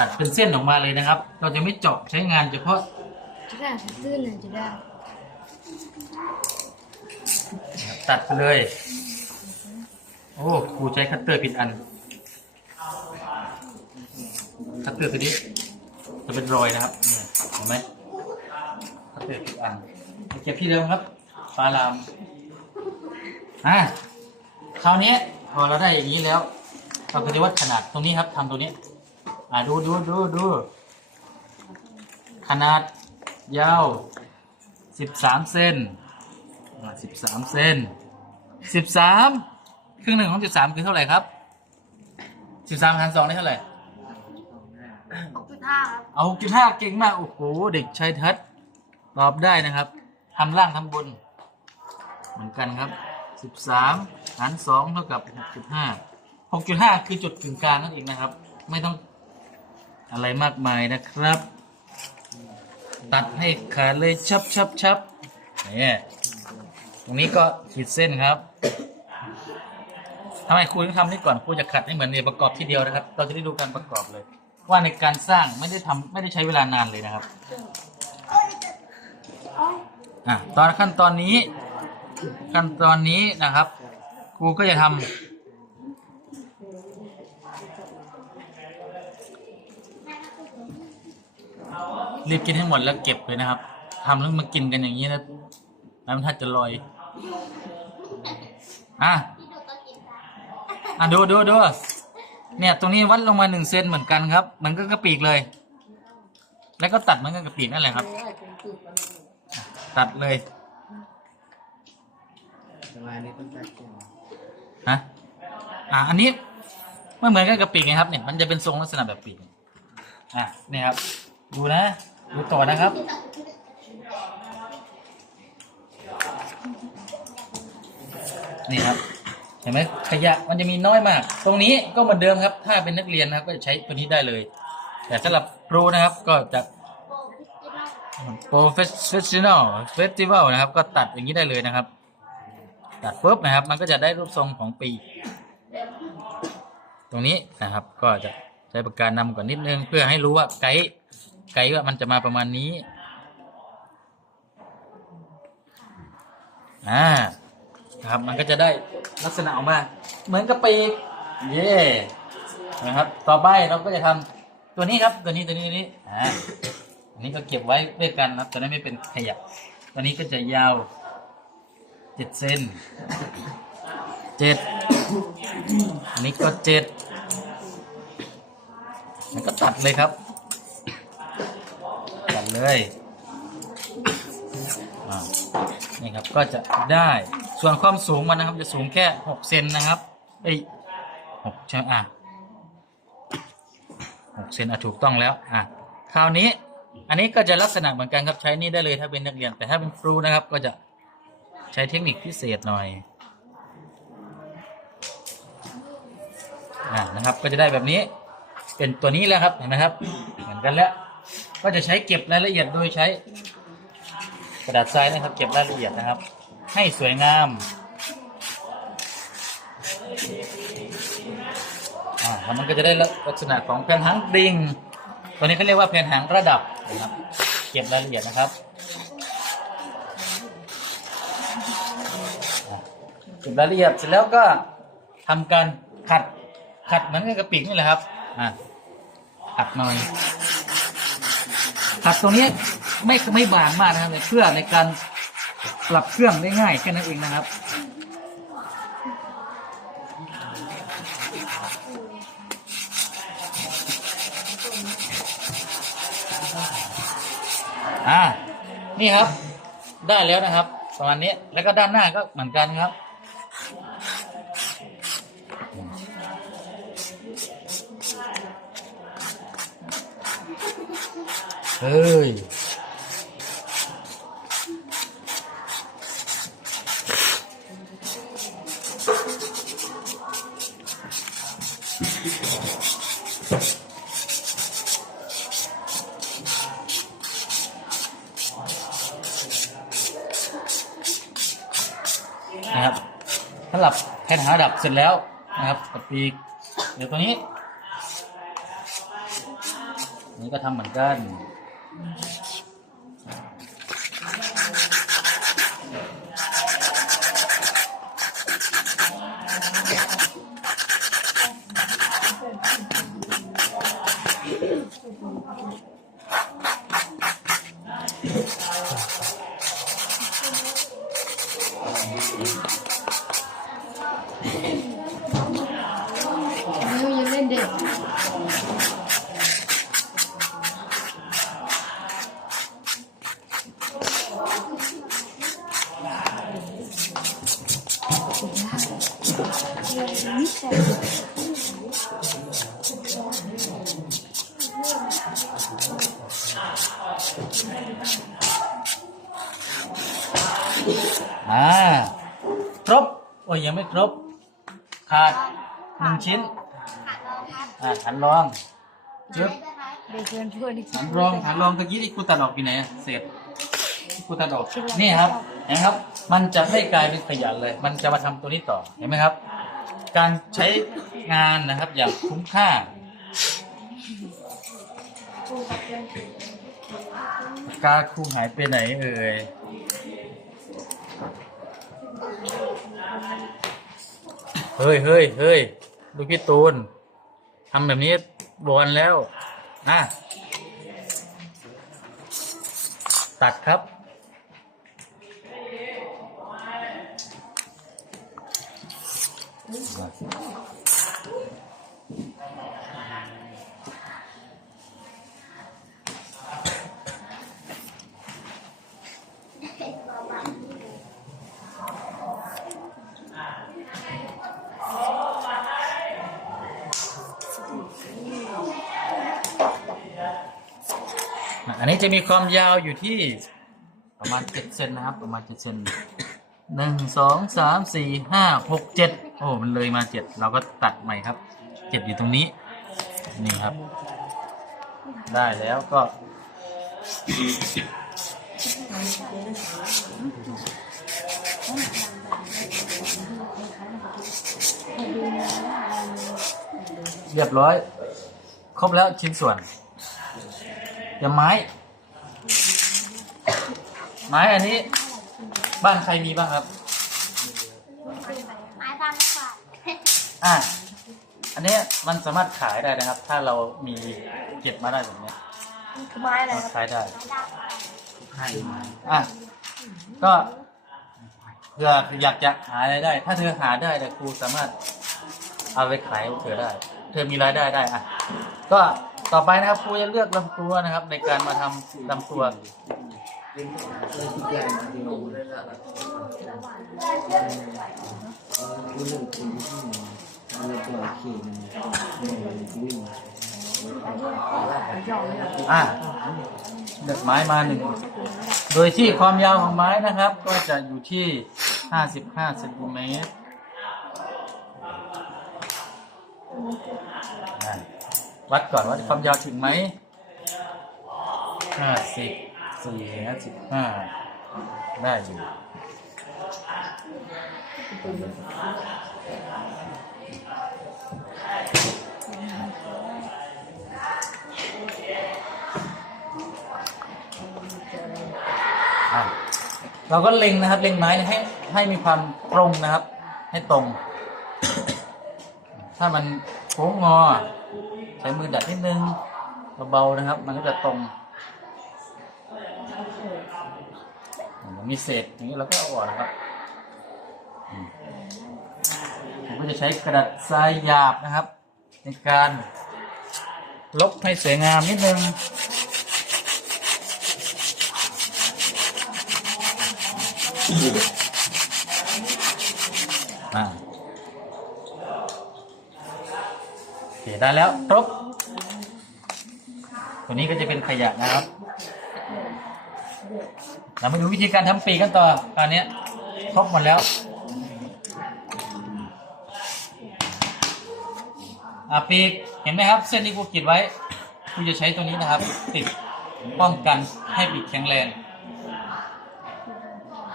ตัดเป็นเส้นออกมาเลยนะครับ เราจะไม่เจาะใช้งานเฉพาะจะได้ตื้นเลยจะได้ตัดไปเลย โอ้ครูใช้คัตเตอร์ผิดอัน คัตเตอร์ตัวนี้ จะเป็นรอยนะครับเนี่ยเห็นไหมคัตเตอร์ผิดอันไปเก็บที่เดิมครับปลาลามอะคราวนี้พอเราได้อย่างนี้แล้ว เราก็จะวัดขนาดตรงนี้ครับทำตรงนี้ อ่าดูดูดูดูขนาดยาวสิบสามเซนสิบสามเซนสิบสามครึ่งหนึ่งของสิบสามคือเท่าไหร่ครับสิบสามหารสองได้เท่าไหร่หกจุดห้าครับเอาหกจุดห้าเก่งมาก โอ้โห เด็กชายทัศน์ตอบได้นะครับทำล่างทำบน เหมือนกันครับสิบสามหารสองเท่ากับหกจุดห้าหกจุดห้าคือจุดกึ่งกลางนั่นเองนะครับ ไม่ต้อง อะไรมากมายนะครับ ตัดให้ขาดเลยชับชับชับนี่ตรงนี้ก็ขีดเส้นครับทำไมครูต้องทำนี่ก่อนครูจะขัดให้เหมือนในประกอบทีเดียวนะครับ เราจะได้ดูการประกอบเลย ว่าในการสร้างไม่ได้ทำไม่ได้ใช้เวลานานเลยนะครับอะตอนขั้นตอนนี้ ขั้นตอนนี้นะครับครูก็จะทำ รีบกินให้หมดแล้วเก็บเลยนะครับทำแล้วมากินกันอย่างนี้นะแล้วมันถ้าจะลอย อะ อะดูดูดูเนี่ยตรงนี้วัดลงมาหนึ่งเซนเหมือนกันครับ มันก็กระปีกเลย แล้วก็ตัดเหมันก็กระปีกนั่นแหละครับ ตัดเลยฮะอะอันนี้ไม่เหมือนกับกระปีกไงครับเนี่ย มันจะเป็นทรงลักษณะแบบปีกอะนี่ครับ ดูนะ ดูต่อนะครับ นี่ครับ เห็นไหมขยะมันจะมีน้อยมาก ตรงนี้ก็เหมือนเดิมครับ ถ้าเป็นนักเรียนนะครับ ก็จะใช้ตัวนี้ได้เลย แต่สำหรับครูนะครับก็จะ professional festival นะครับ ก็ตัดอย่างนี้ได้เลยนะครับ ตัดปุ๊บนะครับ มันก็จะได้รูปทรงของปี ตรงนี้นะครับก็จะใช้ปากกานำก่อนนิดนึง เพื่อให้รู้ว่าไกด์ ไกด์ว่ามันจะมาประมาณนี้ อ่านะครับ มันก็จะได้ลักษณะออกมา เหมือนกับปีกเย่นะครับ ต่อไปเราก็จะทำตัวนี้ครับ ตัวนี้ตัวนี้ตัวนี้ อ่า อันนี้ก็เก็บไว้ด้วยกันครับจะได้ไม่เป็นขยะ ตัวนี้ก็จะยาวเจ็ดเซนเจ็ดอันนี้ก็เจ็ดแล้วก็ตัดเลยครับ เลยนี่ครับก็จะได้ส่วนความสูงมันนะครับ จะสูงแค่หกเซนนะครับเอ้ยหกใช่ไหมอะหกเซนอะถูกต้องแล้วอะคราวนี้ อันนี้ก็จะลักษณะเหมือนกันครับใช้นี่ได้เลยถ้าเป็นนักเรียนแต่ถ้าเป็นครูนะครับ ก็จะใช้เทคนิคพิเศษหน่อยอ่านะครับ ก็จะได้แบบนี้ เป็นตัวนี้แล้วครับเห็นไหมครับ เหมือนกันแล้ว ก็จะใช้เก็บรายละเอียดโดยใช้ กระดาษทรายนะครับ เก็บรายละเอียดนะครับ ให้สวยงามอ่าแล้วมันก็จะได้ลักษณะของแผ่นหางปริงตัวนี้เขาเรียกว่าแผ่นหางระดับนะครับ เก็บรายละเอียดนะครับเก็บรายละเอียดเสร็จแล้วก็ทำการขัดขัดเหมือนกับกระปิกนี่แหละครับอะขัดหน่อย ขัดตรงนี้ไม่ไม่บางมากนะครับเพื่อในการปรับเครื่องได้ง่ายแค่นั้นเองนะครับอ่านี่ครับ ได้แล้วนะครับประมาณนี้แล้วก็ด้านหน้าก็เหมือนกันครับ เฮ้ยนะครับสำหรับแผ่นหาดับเสร็จแล้วนะครับกับปีกเดี๋ยวตัวนี้ นี่ก็ทำเหมือนกัน นิ้ว ขันรองจึ๊บเด็กเกินเพื่อนอีกขันรองขันรองตะกี้ที่ครูตัดออกอยู่ไหนอะเศษที่ครูตัดออกนี่ครับเห็นไหมครับ มันจะไม่กลายเป็นขยะเลย มันจะมาทำตัวนี้ต่อเห็นไหมครับ การใช้งานนะครับอย่างคุ้มค่ากาครูหายไปไหนเอ่ยเฮ้ยเฮ้ยเฮ้ยลูกพี่ตูน ทำแบบนี้บอลแล้วอะตัดครับ อันนี้จะมีความยาวอยู่ที่ประมาณเจ็ดเซนนะครับ ประมาณเจ็ดเซนหนึ่งสองสามสี่ห้าหกเจ็ดโอ้มันเลยมาเจ็ดเราก็ตัดใหม่ครับเจ็ดอยู่ตรงนี้ นี่ครับ ได้แล้วก็เรียบร้อย ครบแล้วชิ้นส่วน เดี๋ยวไม้ ไม้อันนี้ บ้านใครมีบ้างครับ ไม้ตามไม่ขาดอะอันเนี้ยมันสามารถขายได้นะครับ ถ้าเรามีเก็บมาได้แบบเนี้ยไม้อะไรครับขายได้ให้มาอะ ก็เผื่ออยากจะหารายได้ ถ้าเธอหาได้แต่ครูสามารถเอาไปขายให้เธอได้ เธอมีรายได้ได้อะ ก็ ต่อไปนะครับครูจะเลือกลำตัวนะครับ ในการมาทำลำตัวเลยทุกอย่างที่ลงเลยละรู้เรื่องจริงที่มันเลยปล่อยขี่มันวิ่งอะเลือกไม้มาหนึ่ง โดยที่ความยาวของไม้นะครับ ก็จะอยู่ที่ 55เซนติเมตรอะ วัดก่อนว่าความยาวถึงไหม50 4 55ได้อยู่อ่เราก็เล็งนะครับ เล็งไม้ให้ให้มีความตรงนะครับ ให้ตรง ถ้ามันโค้งงอ ใช้มือดัดนิดนึงเบาๆนะครับ มันก็จะตรงมันมีเศษอย่างนี้เราก็เอาออกนะครับผมก็จะใช้กระดาษทรายหยาบนะครับ ในการลบให้สวยงามนิดนึงอโอเค ได้แล้วครบตัวนี้ก็จะเป็นขยะนะครับ เรามาดูวิธีการทำปีกันต่อตอนนี้ครบหมดแล้วอ่าปีกเห็นไหมครับ เส้นที่กูขีดไว้กูจะใช้ตัวนี้นะครับ ติดป้องกันให้ปีกแข็งแรง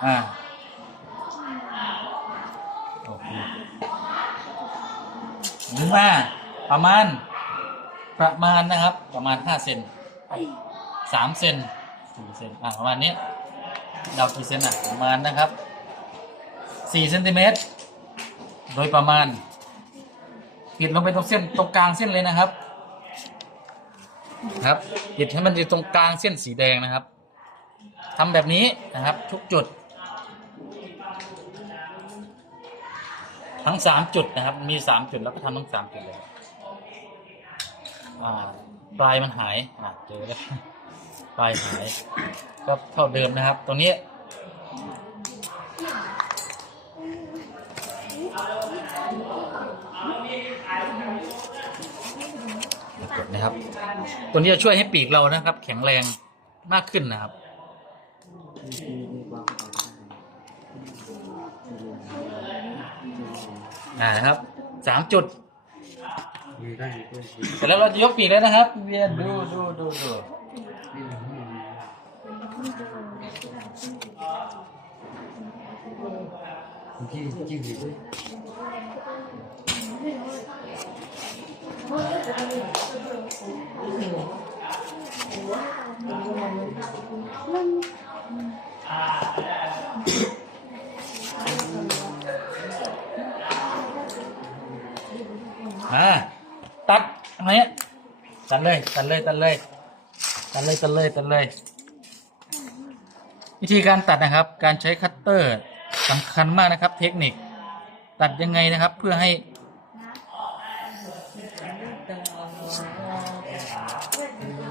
อ่าโอเคหรือมา ประมาณ ประมาณนะครับ ประมาณห้าเซนสามเซนสี่เซนอะประมาณนี้เดากี่เซนอะประมาณนะครับสี่เซนติเมตรโดยประมาณปิดลงไปตรงเส้นตรงกลางเส้นเลยนะครับ ครับปิดให้มันอยู่ตรงกลางเส้นสีแดงนะครับทำแบบนี้นะครับทุกจุด ทั้งสามจุดนะครับ มีสามจุดแล้วก็ทำทั้งสามจุดเลย อ่าปลายมันหายอ่าเจอแล้วปลายหาย ก็เท่าเดิมนะครับ ตรงนี้กดนะครับ ตัวนี้จะช่วยให้ปีกเรานะครับ แข็งแรงมากขึ้นนะครับอ่านะครับสามจุด มีได้ด้วยสิเสร็จแล้วเราจะยกปีกเลยนะครับเวียนดูดูดูดูที่จิ้งหรีดด้วยอ่า อะไรเนี้ยตัดเลยตัดเลยตัดเลยตัดเลยตัดเลยตัดเลย วิธีการตัดนะครับ การใช้คัตเตอร์สำคัญมากนะครับ เทคนิค ตัดยังไงนะครับ เพื่อให้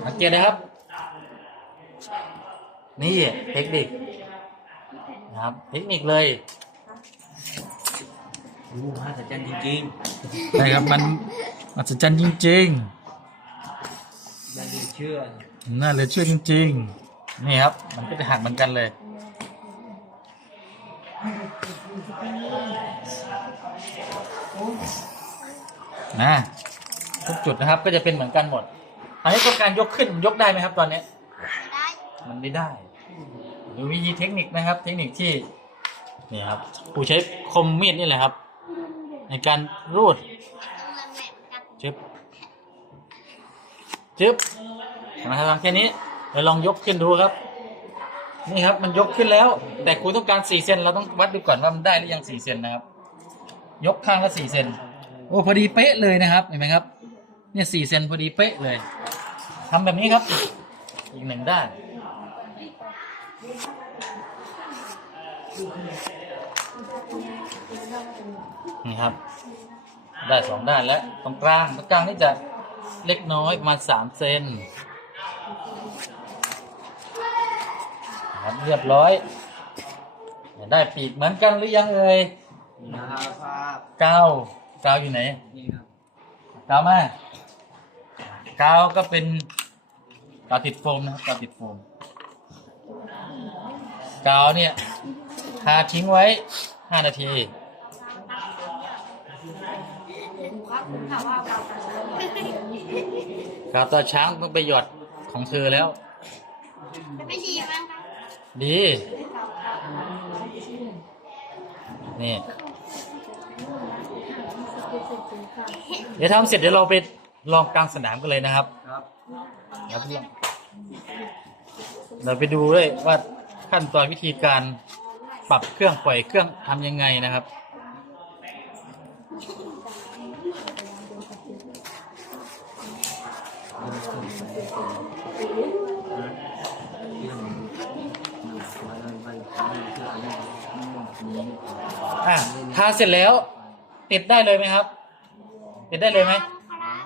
สังเกตนะครับ นี่เทคนิคนะครับ เทคนิคเลยโอ้มหัศจรรย์จริงใช่ครับมัน มหัศจรรย์จริงๆน่าเหลือเชื่อๆ น่าเหลือเชื่อจริง ๆ นี่ครับ มันก็จะหักเหมือนกันเลย นะทุกจุดนะครับก็จะเป็นเหมือนกันหมด อันนี้ต้องการยกขึ้นมันยกได้ไหมครับตอนนี้ได้มันไม่ได้ดูวิธีเทคนิคนะครับ เทคนิคที่นี่ครับผู้ใช้คมมีดนี่แหละครับ ในการรูดมันแบบกัน จึ๊บจึ๊บนะครับทำแค่นี้เดี๋ยวลองยกขึ้นดูครับ นี่ครับมันยกขึ้นแล้ว แต่คุณต้องการสี่เซนเราต้องวัดดูก่อนว่ามันได้หรือยังสี่เซนนะครับ ยกข้างละสี่เซนโอ้พอดีเป๊ะเลยนะครับเห็นไหมครับเนี่ยสี่เซนพอดีเป๊ะเลยทำแบบนี้ครับ อีกหนึ่งด้านนี่ครับ ได้สองด้านแล้วตรงกลางตรงกลางนี่จะเล็กน้อยประมาณสามเซนครับเรียบร้อย ได้ปีกเหมือนกันหรือยังเอ่ยนะครับภาพกาวกาวอยู่ไหนนี่ครับกาวมากาวก็เป็นกาวติดโฟมนะครับกาวติดโฟมกาวเนี่ยทาทิ้งไว้ห้านาที ครับผมถามว่าเรากาวตาช้างต้องไปหยอดของเธอแล้วจะไปฉี่มั้งครับดี นี่เดี๋ยวทำเสร็จเดี๋ยวเราไปลองกลางสนามกันเลยนะครับครับเดี๋ยวไปลองเราไปดูด้วยว่าขั้นตอนวิธีการปรับเครื่องปล่อยเครื่องทำยังไงนะครับาเสร็จแล้ว ติดได้เลยไหมครับ ติดได้เลยไหม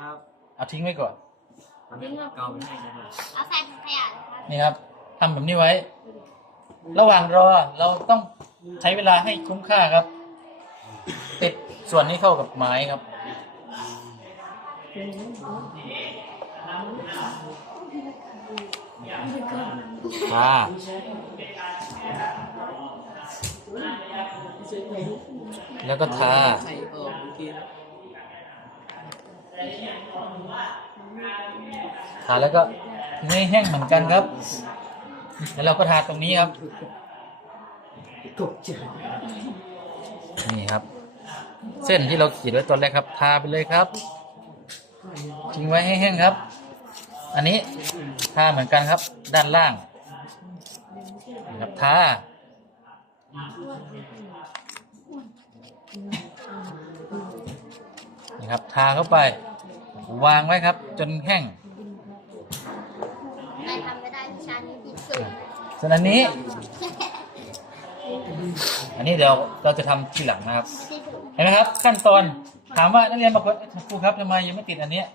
ครับเอาทิ้งไว้ก่อนทำให้เกาไปให้นะครับเอาใส่ถุงขยะเลยครับนี่ครับทำแบบนี้ไว้ ระหว่างรอเราต้องใช้เวลาให้คุ้มค่าครับ ติดส่วนนี้เข้ากับไม้ครับ อ่า แล้วก็ทาใส่ออกเมื่อกี้ทาแล้วก็ทิ้งให้แห้งเหมือนกันครับ แล้วเราก็ทาตรงนี้ครับตกใจนี่ครับ เส้นที่เราขีดไว้ตอนแรกครับ ทาไปเลยครับทิ้งไว้ให้แห้งครับ อันนี้ทาเหมือนกันครับ ด้านล่างครับทา นะครับทาเข้าไป วางไว้ครับ จนแห้งนายทำไม่ได้วิชานี้ที่สุดส่วนอันนี้ อันนี้เดี๋ยวเราจะทำทีหลังนะครับที่สุดเห็นไหมครับ ขั้นตอนถามว่านักเรียนบางคนเอ๊ะครูครับทำไมยังไม่ติดอันเนี้ย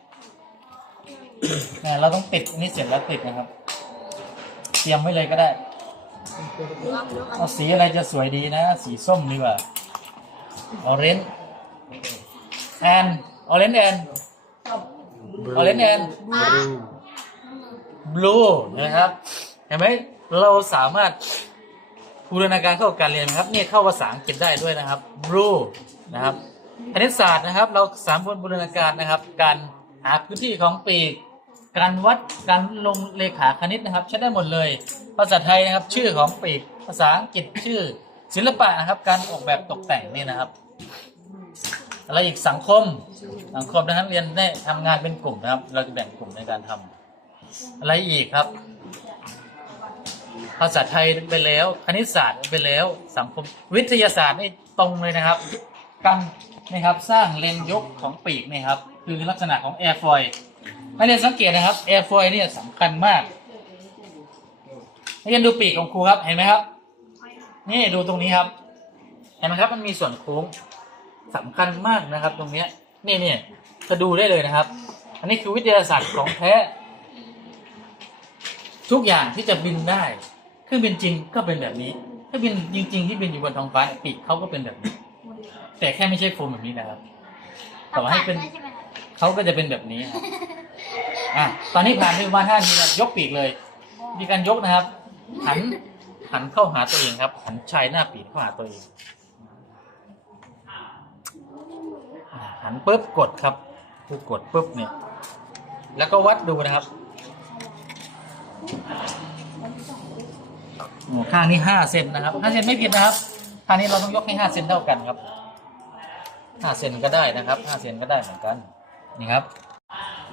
อ่าเราต้องติดอันนี้เสร็จแล้วติดนะครับ เตรียมไว้เลยก็ได้ลองดูกัน เอาสีอะไรจะสวยดีนะ สีส้มดีกว่าออเรนจ์แอนออเรนจ์แอนออเรนจ์แอนบลูนะครับ เห็นไหมเราสามารถบูรณาการเข้ากับการเรียนนะครับเนี่ยเข้าภาษาอังกฤษได้ด้วยนะครับ blue นะครับคณิตศาสตร์นะครับ เราสามารถบูรณาการนะครับ การหาพื้นที่ของปีก การวัดการลงเลขาคณิตนะครับ ใช้ได้หมดเลย ภาษาไทยนะครับชื่อของปีกภาษาอังกฤษชื่อ ศิลปะนะครับ การออกแบบตกแต่งนี่นะครับอะไรอีกสังคมสังคมนะครับเรียนได้ทำงานเป็นกลุ่มนะครับ เราจะแบ่งกลุ่มในการทำอะไรอีกครับ ภาษาไทยไปแล้วคณิตศาสตร์ไปแล้ว สังคมวิทยาศาสตร์นี่ตรงเลยนะครับการนะครับสร้างเลนยกของปีกนี่ครับ คือลักษณะของแอร์ฟอย นักเรียนสังเกตนะครับแอร์ฟอยเนี่ยสำคัญมากนักเรียนดูปีกของครูครับเห็นไหมครับ นี่ดูตรงนี้ครับ เห็นไหมครับมันมีส่วนโค้งสำคัญมากนะครับ ตรงเนี้ยนี่เนี่ยจะดูได้เลยนะครับ อันนี้คือวิทยาศาสตร์ของแท้ ทุกอย่างที่จะบินได้เครื่องบินจริงก็เป็นแบบนี้เครื่องบินจริง ๆ ที่บินอยู่บนท้องฟ้าเนี่ยปีกเขาก็เป็นแบบนี้ แต่แค่ไม่ใช่โฟมแบบนี้นะครับต่อให้เป็นได้ใช่ไหมครับเขาก็จะเป็นแบบนี้ครับ อะตอนนี้ผ่านไปประมาณห้านาทีแล้วยกปีกเลย มีการยกนะครับ หันหันเข้าหาตัวเองครับ หันชายหน้าปีกเข้าหาตัวเองอะหันปุ๊บกดครับคือกดปุ๊บเนี่ยแล้วก็วัดดูนะครับโอ้ข้างนี้ห้าเซนนะครับห้าเซนไม่ผิดนะครับข้างนี้เราต้องยกให้ห้าเซนเท่ากันครับห้าเซนก็ได้นะครับห้าเซนก็ได้เหมือนกันนี่ครับ